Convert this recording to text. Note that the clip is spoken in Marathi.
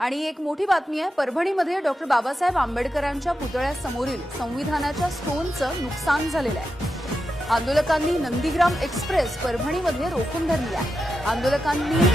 आणि एक मोठी बातमी आहे। परभणीमध्ये डॉक्टर बाबासाहेब आंबेडकरांच्या पुतळ्यासमोरील संविधानाच्या स्टोनचं नुकसान झालेलं आहे। आंदोलकांनी नंदीग्राम एक्सप्रेस परभणीमध्ये रोखून धरली आहे। आंदोलकांनी